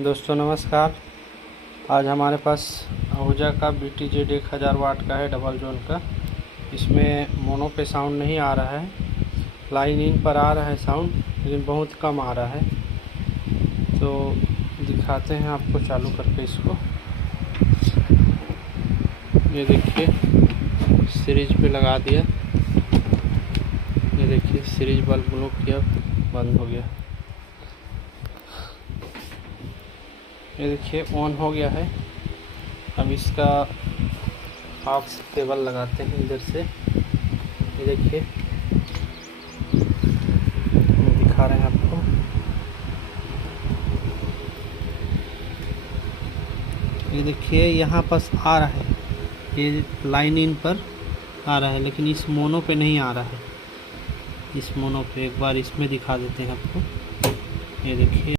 दोस्तों नमस्कार। आज हमारे पास आहूजा का BTZ 1000 वाट का है, डबल जोन का। इसमें मोनो पे साउंड नहीं आ रहा है, लाइन इन पर आ रहा है साउंड, लेकिन बहुत कम आ रहा है। तो दिखाते हैं आपको चालू करके इसको। ये देखिए, सीरीज पे लगा दिया। ये देखिए, सीरीज बल्ब ब्लो किया, बंद हो गया। ये देखिए ऑन हो गया है। अब इसका ऑक्स केबल लगाते हैं इधर से। ये देखिए, दिखा रहे हैं आपको। ये देखिए यहाँ पास आ रहा है, ये लाइन इन पर आ रहा है, लेकिन इस मोनो पे नहीं आ रहा है। इस मोनो पे एक बार इसमें दिखा देते हैं आपको। ये देखिए।